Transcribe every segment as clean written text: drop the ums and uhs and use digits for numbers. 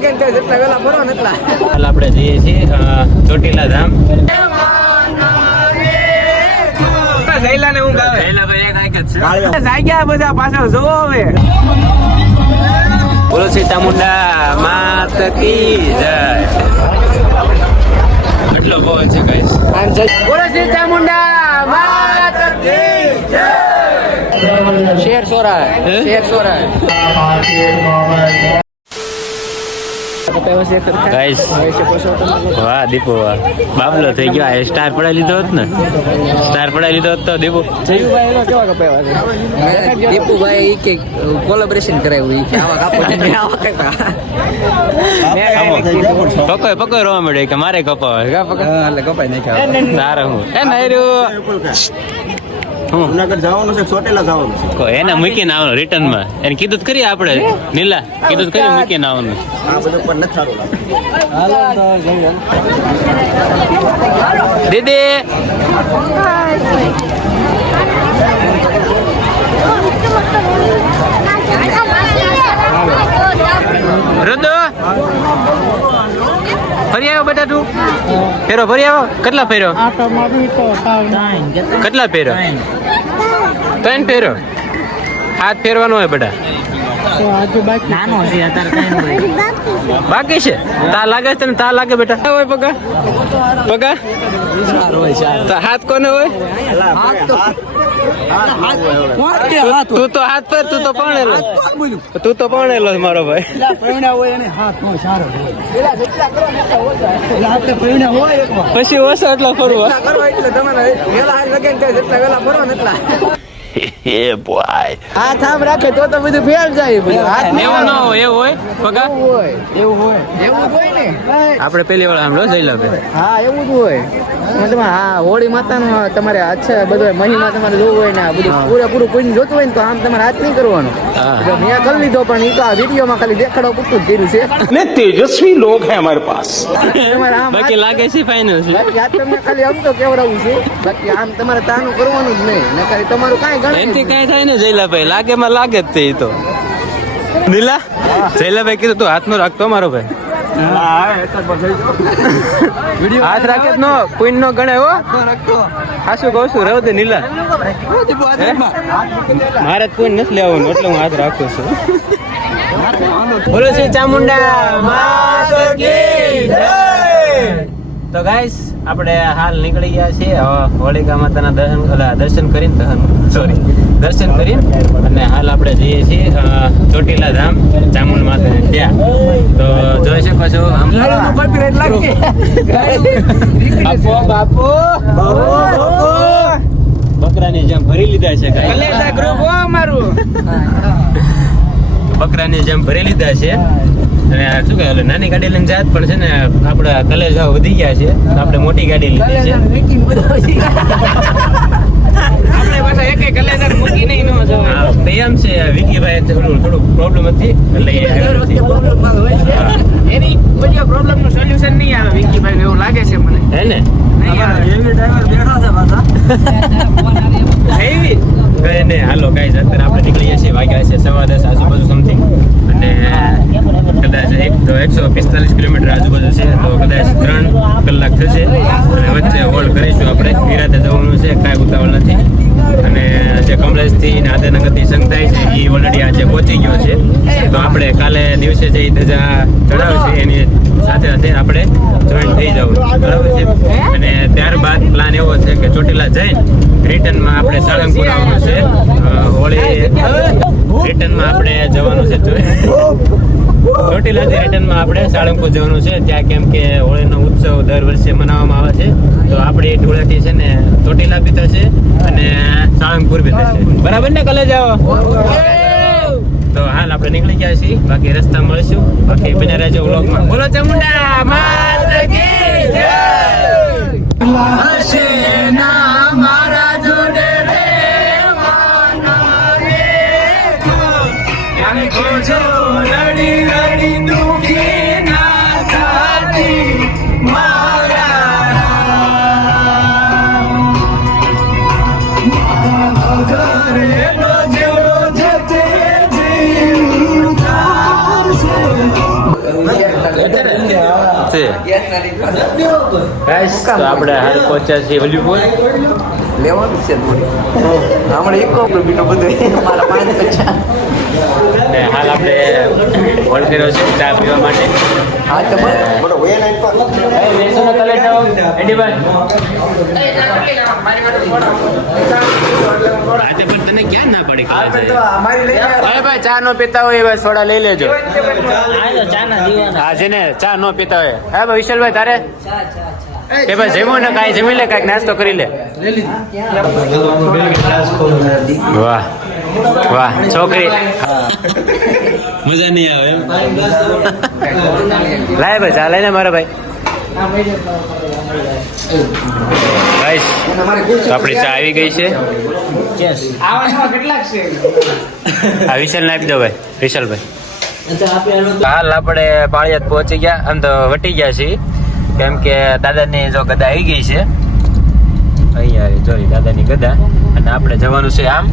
લગન થાય જેટલા વેલા ફરો ને એટલા. હાલ આપણે જઈએ છીએ ચોટીલા ધામ. જયલા ને હું ગાવે જયલા ભાઈ એક આંખ જ છે. જાગ્યા બધા પાછળ જોવો હવે. બોલો શ્રી ચામુંડા માત કી જય. એટલો પવન છે ગાઈસ. બોલો શ્રી ચામુંડા માત કી જય. શેર સોરાય શેર સોરાય. ગાઈસ વાહ દીપુ વાહ બાબલો થઈ ગયો. આ સ્ટાર પડાવી લીધો હોત ને, સ્ટાર પડાવી લીધો હોત તો દીપુ. દીપુભાઈ કે કોલેબોરેશન કરાવ્યું ઈ કે આવા કાપો પકોય પકોય રોવા મળે કે મારે કપાવે એટલે કપાઈ નાખ્યા. સારા હું એ નહેરું જુનાગઢ જવાનું છે, ચોટીલા જવાનું છે. એને મૂકીને આવવાનું રિટર્ન માં. એને કીધું જ કરી આપણે નીલા કીધું જ કરી મૂકીને આવવાનું. આ બધું પણ નથી સારું લાગે. દીદી રુદુ ફરી આવ્યો બેટા તું? ફેરો ફરી આવ્યો? કેટલા ફેરો? કેટલા ફેરો? 3 ફેરો. હાથ ફેરવાનો હોય બેટા. બાકી છે તા લાગે છે ને તા લાગે બેટા હોય પગા પગા હાથ કોને હોય? તું તો હાથ પર તું તો પરણેલો મારો ભાઈ. પછી ઓછો એટલો ફરવા હાથ આમ રાખે તો બધું ફેલ જાય. એવું ના હોય એવું હોય પગા એવું હોય ને. આપણે પેલી વાર આમ જઈ લાગે. હા એવું જ હોય. હા હોળી માતાનો તમારે અચ્છા બધો મહિમા તમારે જોવું હોય ને બધું પૂરેપૂરું કોઈ જોતું હોય ને તો આમ તમારે હાથ નહીં કરવાનો. મેં કરી લીધો પણ એ તો આ વિડીયોમાં ખાલી દેખાડો પૂરતું જ કર્યું છે. તેજસ્વી લોગ હે હમારે પાસ. તમારે આમ બાકી લાગે છે ફાઇનલ છે. બાકી આ તમને ખાલી આમ તો કેવડાવું છું. બાકી આમ તમારે તાનું કરવાનું જ નહીં ને ખાલી તમારું કાંઈ ગણે એનથી કઈ થાય ને જયલાભાઈ લાગે માં લાગે જ તે તો. નીલા જયલાભાઈ કીધું તું હાથ નો રાખતો મારો ભાઈ. હાથ રાખે નો કોઈ નો ગણે હો. હાસું કહું છું રહો દે નીલા. મારે જ કોઈ નથી લેવાનું એટલે હું હાથ રાખું છું. બોલો શ્રી ચામુંડા માત કી જય. તો ગાઈસ આપણે હાલ નીકળી ગયા છીએ હોળિકા માતાના દર્શન કરીને દર્શન કરીને અને હાલ આપણે જઈએ છીએ ચોટીલા ધામ ચામુંડ માતાને ત્યાં. તો જોઈ શકો છો બકરાની જેમ ભરી લીધા છે. બકરાની જેમ ભરી લીધા છે. અને શું કહે નાની ગાડી લઈને જાત પણ છે ને આપડા કલેજા વધી ગયા છે તો આપણે મોટી ગાડી લીધી છે. એમ છે વિકીભાઈ થોડું પ્રોબ્લેમ હતી એટલે એની કોઈ પ્રોબ્લેમ નું સોલ્યુશન નહીં આવે વિકીભાઈ ને એવું લાગે છે મને. હે ને હાલો ગાઈસ અત્યારે આપણે નીકળીએ છીએ. વાગ્યા છે 10:15 આજુબાજુ સમથિંગ અને કદાચ 145 કિલોમીટર આજુબાજુ છે તો કદાચ 3 કલાક થશે અને વચ્ચે હોલ્ડ કરીશું. આપણે નિરાતે જવાનું છે, કાંઈ ઉતાવળ નથી. અને જે કમલેશથી અને આદરનગરથી સંઘ થાય છે એ ઓલરેડી આજે પહોંચી ગયો છે. તો આપણે કાલે દિવસે જે ધજા ચડાવે છે એની સાથે સાથે આપણે જોઈન થઈ જવું બરાબર છે. અને ત્યારબાદ પ્લાન એવો છે કે ચોટીલા જઈને રિટર્નમાં આપણે સાળંગપુર આવવાનું છે. હોળી રિટર્નમાં આપણે જવાનું છે ચોટીલાથી રિટર્નમાં આપણે સાળંગપુર જવાનું છે ત્યાં, કેમ કે હોળીનો ઉત્સવ દર વર્ષે મનાવવામાં આવે છે. તો આપણી ધૂળેટી છે ને ચોટીલા બી થશે અને સાળંગપુર બી થશે. બરાબર ને કલે જાઓ. તો હાલ આપણે નીકળી ગયા છીએ. બાકી રસ્તા મળીશું. બાકી બને રહેજો વ્લોગમાં. બોલો ચામુંડા માત કી જય. હશે ના મારા જોડે રે માના રે ખોજો લડી લડી દુખી ના થાતી છે ગાઈસ તો આપણે હાલ પહોંચ્યા છીએ વોલીબોલ લેવાનું છે થોડી હમણાં એક બીટો બધું મારા 5 ને હાલ આપણે હોલ કર્યો છે ચા પીવા માટે હા તો બસ બોલો હોય ને એક તને ક્યાં ના પડી અમારી લઈ ભાઈ ચા નો પીતા હોય ભાઈ સોડા લઈ લેજો હા છે ને ચા નો પીતા હોય હા ભાઈ વિશાલભાઈ તારે એ ભાઈ જમ્યું ને કાંઈ જમી લે કાંઈક નાસ્તો કરી લે વાહ વાહ છોકરી મજા નહીં આવે એમ લાય ભાઈ ચા લઈને મારા ભાઈ ગાઈસ તો આપણી ચા આવી ગઈ છે આ વિશાલ ને આપી દો ભાઈ વિશાલભાઈ હાલ આપણે પાળિયાદ પહોંચી ગયા આમ તો વટી ગયા છીએ કેમ કે દાદાની જો ગદા આવી ગઈ છે અહીંયા જોઈ દાદાની ગદા અને આપણે જવાનું છે આમ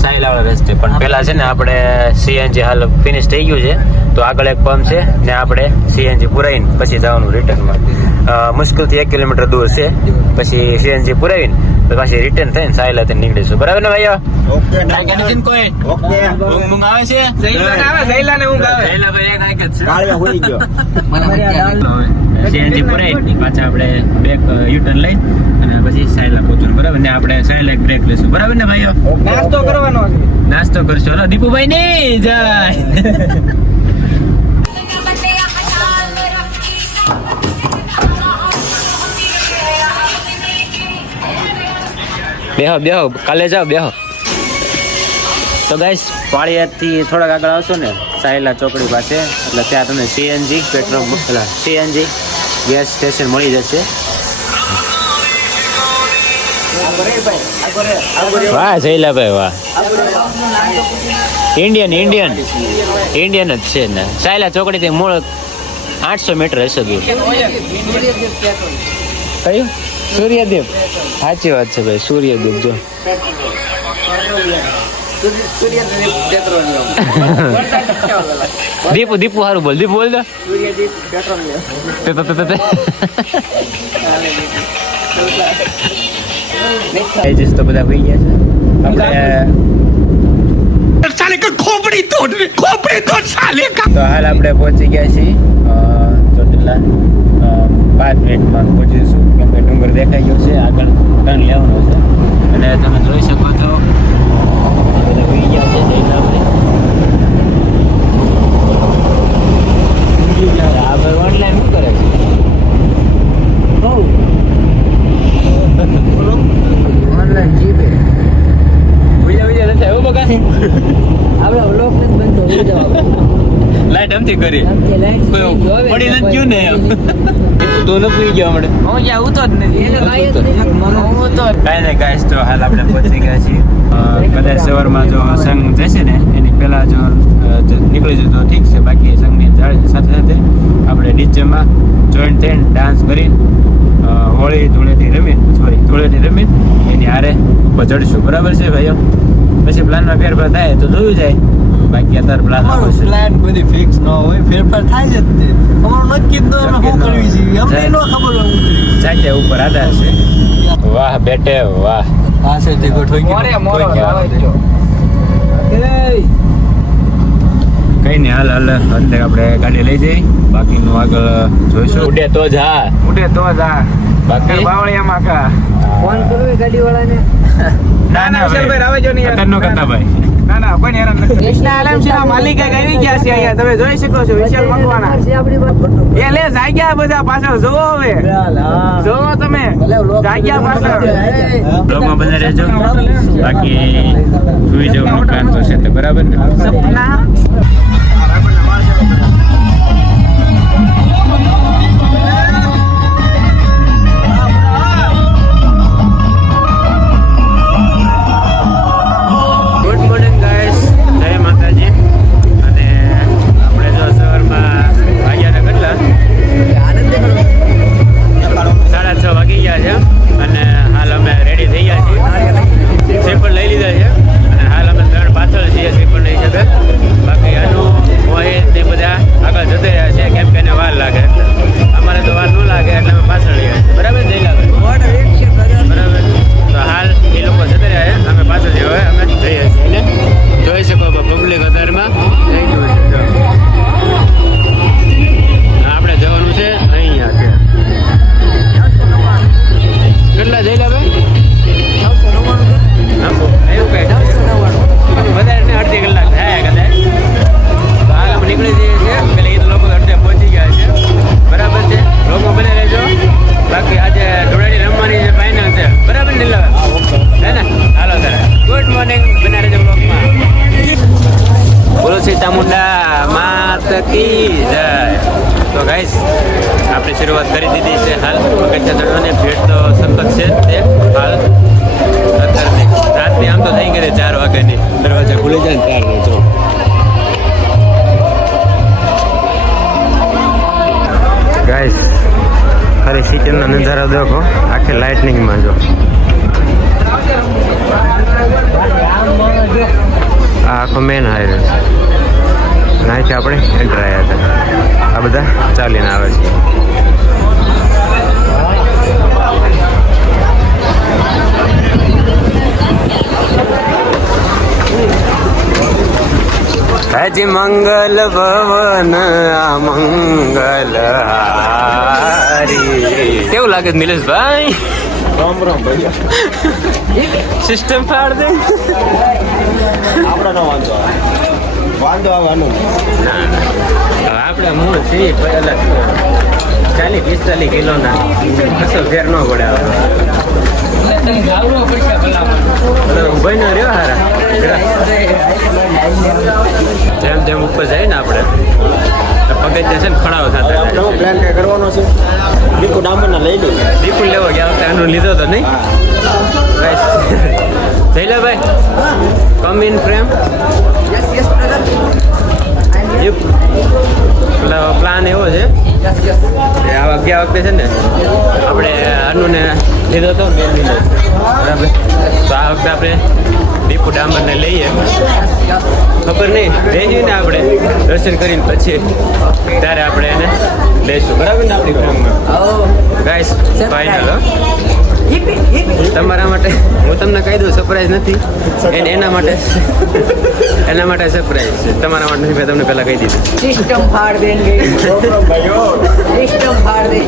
સાઈલાવાળા રસ્તે પણ પહેલા છે ને આપણે સીએનજી હાલ ફિનિશ થઈ ગયું છે તો આગળ એક પંપ છે ને આપણે સીએનજી પુરાવીને પછી જવાનું રિટર્નમાં મુશ્કેલથી 1 કિલોમીટર દૂર છે પછી સીએનજી પુરાવીને તો પાછી રિટર્ન થઈને સાઈલા થઈને નીકળીશું બરાબર ને ભાઈઓ ઓકે કોઈ ઓકે ઊંઘ આવે છે કાળિયા હોઈ ગયો સીએનજી પુરાવીને પાછા આપણે બેક યુટર્ન લઈ અને પછી સાઈલા પહોંચવાનું બરાબર ને આપણે સાઈલા એક બ્રેક લઈશું બરાબર ને ભાઈઓ નાસ્તો કરશો હલો દીપુભાઈ નહીં જાય બેહો બેહો કાલે જાઓ બેહો તો ગાઈસ પાળિયાદથી થોડાક આગળ આવશો ને સાયલા ચોકડી પાસે એટલે ત્યાં તમને CNG petrol CNG gas station મળી જશે વાહ શૈલાભાઈ વાહ ઇન્ડિયન જ છે ને સાયલા ચોકડીથી મૂળ 800 મીટર હશે દૂર કયું સૂર્યદેવ સાચી વાત છે ભાઈ સૂર્યદેવ જો દીપુ સારું બોલ દીપુ બોલ દો તો બધા હોઈ ગયા છે તો હાલ આપણે પહોંચી ગયા છીએ ચોટીલા 5 મિનિટમાં પહોંચીશું કેમ કે ડુંગર દેખાઈ ગયો છે આગળ ટર્ન લેવાનો છે અને તમે જોઈ શકો છો બધા હોઈ ગયા છે જઈને આપણે આ ભાઈ ઓનલાઈન શું કરે છે ઓનલાઈન જીપે ઉજા નથી આવ્યો બગા આપણે વ્લોગ નથી બનતો ઉજાવ લાઈટ અમથી કરી પડી નથી ગયું ને તો ન પી ગયો આપણે હું જ્યાં ઉતો જ નથી કાંઈ નહીં ગાઈસ તો હાલ આપણે પહોંચી ગયા છીએ કદાચ સવારમાં જો સંઘ જશે ને એની પહેલા જો નીકળી જતો ઠીક છે બાકી સંઘની સાથે સાથે આપણે ડીજેમાં જોઈન્ટ થઈને ડાન્સ કરી હોળી ધૂળેટી રમી એની હારે ઉપર ચડશું બરાબર છે ભાઈઓ પછી પ્લાનમાં ફેરફાર થાય તો જોયું જાય બાકી અત્યારે પ્લાન બધી ફિક્સ ન હોય ફેરફાર થાય છે અમારું નક્કી તો અમે શું કરવી છે અમને ન ખબર હોય જાગ્યા ઉપર આધાર છે વાહ બેટે વાહ પાસે તે ગોઠવાઈ ગયો કઈ નહીં હાલ અત્યારે આપણે ગાડી લઈ જઈ બાકીનું આગળ જોઈશું ઉડે તો જ હા બાકી બાવળિયામાં કા ફોન કરું ગાડી વાળાને ના ભાઈ રાવે જો નહીં અત્યારનો કરતા ભાઈ ના કોઈ હેરાન નથી કૃષ્ણ આલમસિંહ માલિક આવી ગયા છે અહીંયા તમે જોઈ શકો છો વિશાલ મકવાણા એ લે જાગ્યા બધા પાછળ જોવો હવે જોવો તમે જાગ્યા પાછળ બ્લોગમાં બધા રહેજો બાકી સુઈ જવાનો પ્લાન તો છે બરાબર ને સપના લઈ લીધા છે અને હાલ અમે 3 પાછળ છીએ શ્રીફળ નહીં શકે બાકી આનું કી જય. તો ગાઈસ આપણે શરૂઆત કરી દીધી છે હાલ પગથિયા ચડવાની. ભીડ તો સખત છે તે હાલ અત્યારની રાતની આમ તો થઈ ગઈ 4 વાગ્યાની. દરવાજા ખુલી જાય ને 4 વાગે. ગાઈસ ખાલી સિટીના નજારા દેખો આખી લાઇટનિંગમાં જો. આ આખો મેન હાઈવે અહીંથી આપણે એન્ટર આવ્યા હતા. આ બધા ચાલીને આવે છે. હજી મંગલ ભવન આ મંગલ હારી. કેવું લાગે છે નિલેશભાઈ? રામ રામ ભાઈ. સિસ્ટમ ફાડ દે. આપણે ન વાંધો આવે. વાંધો આવવાનો આપણે મૂળ છીએ પહેલા 40-45 કિલોના કશો ફેર ન પડે. ભાઈ નો રહ્યો હારા. જેમ જેમ ઉપર જાય ને આપણે પગથિયા છે ને ખડાવો થતા. નવો પ્લાન કઈ કરવાનો છે. દીપુ ડામરના લઈ લો. દીપુ લેવો ગયા વખતે આનો લીધો તો નહીં. જઈ લે ભાઈ. Come in frame. પ્લાન એવો છે કે આ ગયા વખતે છે ને આપણે આનુને લીધો હતો બરાબર. તો આ વખતે આપણે દીપુ ડામરને લઈએ. ખબર નહીં રહી જઈએ ને આપણે દર્શન કરીને પછી ત્યારે આપણે એને લઈશું બરાબર ને આપણી ફ્રેમમાં. ગાઈસ ફાઇનલ તમારા માટે હું તમને કહી દઉં સરપ્રાઈઝ નથી. એના માટે સરપ્રાઈઝ છે. તમારા માટે નથી. મેં તમને પહેલાં કહી દીધું. સિસ્ટમ ફાડ દેંગે. સિસ્ટમ ફાડ દે.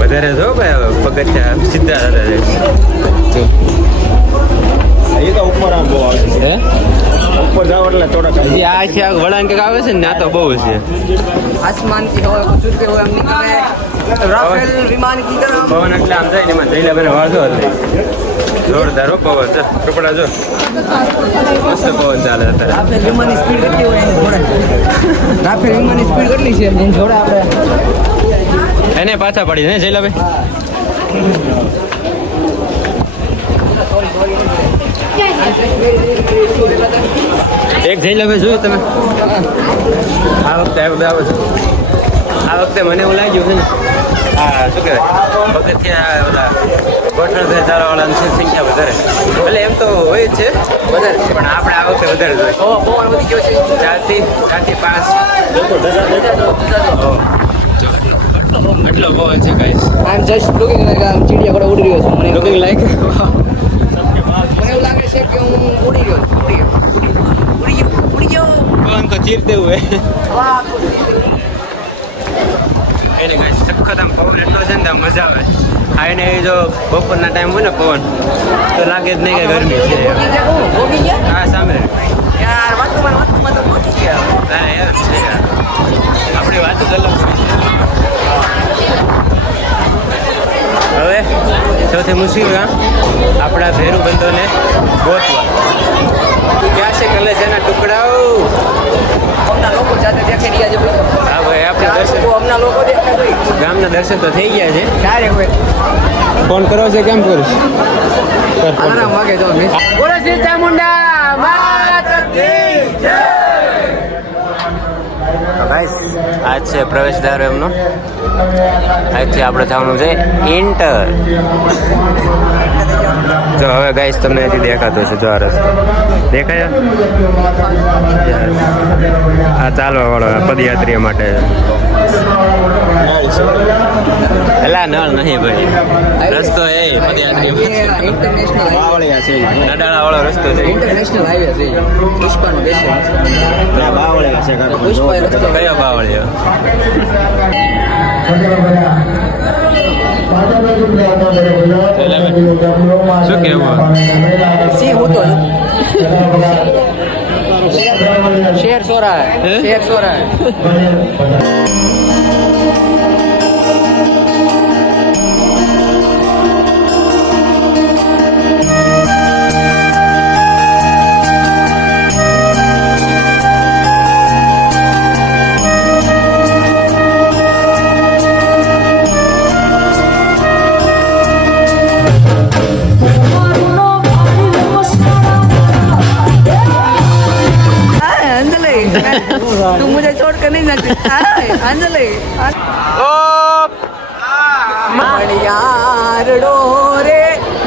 વધારે જો ભાઈ પગથિયા સીધા થતા એ તો ઉપર આમ બહુ આવે છે. હે ઉપર જાવ એટલે થોડાક હજી આ છે વળાંક કંઈક આવે છે ને આ તો બહુ છે. आसमान की हवा कुछ उड़ते हुए हम निकले राफेल विमान की तरह हम પવન એટલે આમ જાય ને એમાં જઈને મને વાળતો એટલે જોરદાર હો પવન છે. કપડા જો મસ્ત પવન ચાલે અત્યારે. राफेल विमान की स्पीड कितनी हुई है थोड़ा राफेल विमान की स्पीड कितनी है इन थोड़ा આપણે એને પાછા પડી ને જયલાભાઈ. એક જયલાભાઈ જોયું તમે આ વખતે આ વખતે મને એવું લાગ્યું છે ને હા શું કહેવાય પગથિયા બધા ગોઠણ ચાલવાવાળાની સંખ્યા વધારે એટલે એમ તો હોય જ છે વધારે પણ આપણે આ વખતે વધારે જોઈએ. પવન વધી ગયો છે 4 થી 5 એટલો પવન છે ગાઈસ. આઈ એમ જસ્ટ લુકિંગ લાઈક આમ ચીડિયા ઘોડા ઉડી રહ્યો છું મને લુકિંગ લાઈક મને એવું લાગે છે કે હું ઉડી ગયો પવન તો ચીરતે હુએ વાહ એને ગાઈસ સખત આમ પવન એટલો છે ને આમ મજા આવે. આ એને જો બપોરના ટાઈમ હોય ને પવન તો લાગે જ નહીં કે ગરમી છે. હોગી ગયા આ સામે યાર વાતમાં તો પહોંચી ગયા ના યાર છે યાર. આપણી વાત જ અલગ હોય છે. હવે સૌથી મુશ્કેલ કામ આપણા ભેરુબંધોને ગોતવા. ક્યાં છે કલેજાના ટુકડાઓ? હમણાં લોકો જાતે દેખે રહ્યા છે ભાઈ હા ભાઈ આપણે દર્શન હમણાં લોકો દેખે ભાઈ ગામના દર્શન તો થઈ ગયા છે. ક્યારે હોય ફોન કરો છે કેમ કરીશ આના માગે તો બોલો શ્રી ચામુંડા માત કી જય ગાઈસ આજ છે પ્રવેશદ્વાર એમનો. આજથી આપણે જવાનું છે ઇન્ટર. જો હવે ગાઈસ તમને અહીંથી દેખાતું છે. જો આ રસ્તો દેખાય આ ચાલવા વાળો પદયાત્રીઓ માટે એલા નળ નહીં ભાઈ રસ્તો એ પદયાત્રીઓ ઇન્ટરનેશનલ બાવળિયા છે. નડાળા વાળો રસ્તો છે. ઇન્ટરનેશનલ હાઈવે છે પુષ્પાનો બેસે ત્યાં બાવળિયા છે કાકા. પુષ્પા રસ્તો કયો બાવળિયો? શું કેવું? સી હું તો શેર સોરા શેર સોરા કે નહીં નાખતી આંજલે મણિયારડો રે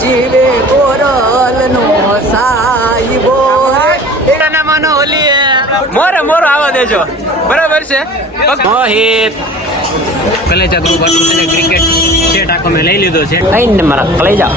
જીવે કોરલ નો સાઈબો એના માનો ઓલી મોરે મોરો આવવા દેજો બરાબર છે મોહિત કલેજા ગ્રુપ ક્રિકેટ સેટ આખો મેં લઈ લીધો છે લઈને મારા કલેજા